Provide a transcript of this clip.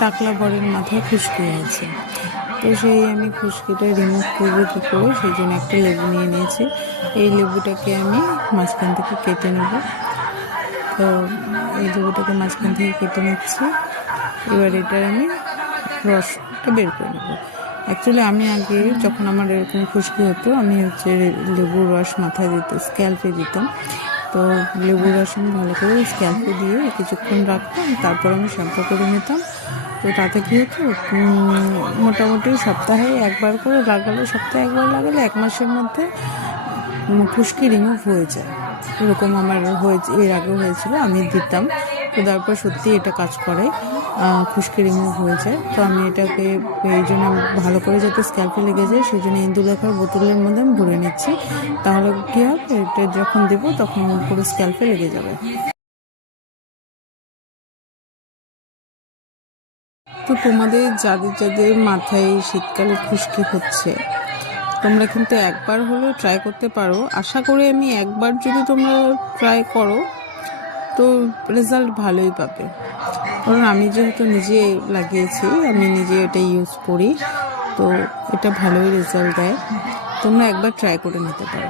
টাকলা বরের মাথায় খুশকি হয়েছে। তো সেই আমি খুশকিটা রিমুভ করবো কী করে, সেই জন্য একটা লেবু নিয়ে নিয়েছি। এই লেবুটাকে আমি মাঝখান থেকে কেটে নেব। তো এই লেবুটাকে মাঝখান থেকে কেটে নিচ্ছি। এবার এটার আমি রসটা বের করে নেব। অ্যাকচুয়ালি আমি আগে যখন আমার এরকম খুশকি হতো, আমি লেবুর রস মাথায় স্ক্যাল্পে দিতাম। তো লেবুর রস আমি ভালো করে স্ক্যাল্পে দিয়ে কিছুক্ষণ রাখতাম, তারপর আমি শ্যাম্পু করে নিতাম। তো তাতে কী হতো, মোটামুটি সপ্তাহে একবার করে লাগালে, সপ্তাহে একবার লাগালে 1 মাসের মধ্যে খুশকি রিমুভ হয়ে যায়। এরকম আমার হয়েছে, এর আগেও হয়েছিল, আমি দিতাম। তো তারপর সত্যি এটা কাজ করে, খুশকি রিমুভ হয়ে যায়। তো আমি এটাকে এই জন্য ভালো করে যাতে স্ক্যাল্পে লেগে যায়, সেই জন্য ইন্দুলেখার বোতলের মধ্যে আমি ভরে নিচ্ছি। তাহলে কী হবে, এটা যখন দেবো তখন পুরো স্ক্যাল্পে লেগে যাবে। তো তোমাদের যাদের যাদের মাথায় শীতকালে খুশকি হচ্ছে, তোমরা কিন্তু একবার হলেও ট্রাই করতে পারো। আশা করি আমি একবার যদি তোমরা ট্রাই করো তো রেজাল্ট ভালোই পাবে, কারণ আমি যেহেতু নিজে লাগিয়েছি, আমি নিজে এটা ইউজ করি, তো এটা ভালোই রেজাল্ট দেয়। তোমরা একবার ট্রাই করে নিতে পারো।